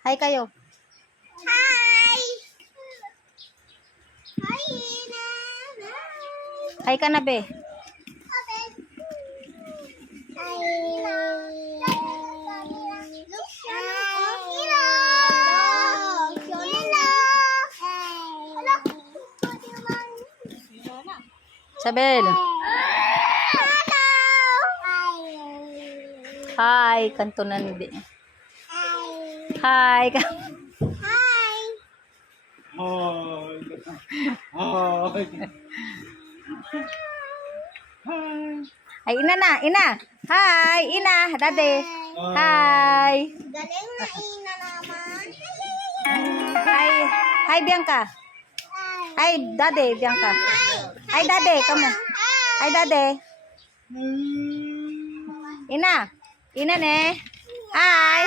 Hi kayo. Hi! Hi, Ina! Hi ka na, be. Hi! Look, Hello! Hello! Isabel. Hi, kantunan be. Hi. Hi! Ay, ina na, ina. Hi, ina, dade. Hi. Galing na Ina naman. Hi. Hi, Bianca. Hi, dade, Bianca. Hi, dade, kamu. Hi, dade. Ina. Ina ne. Hi.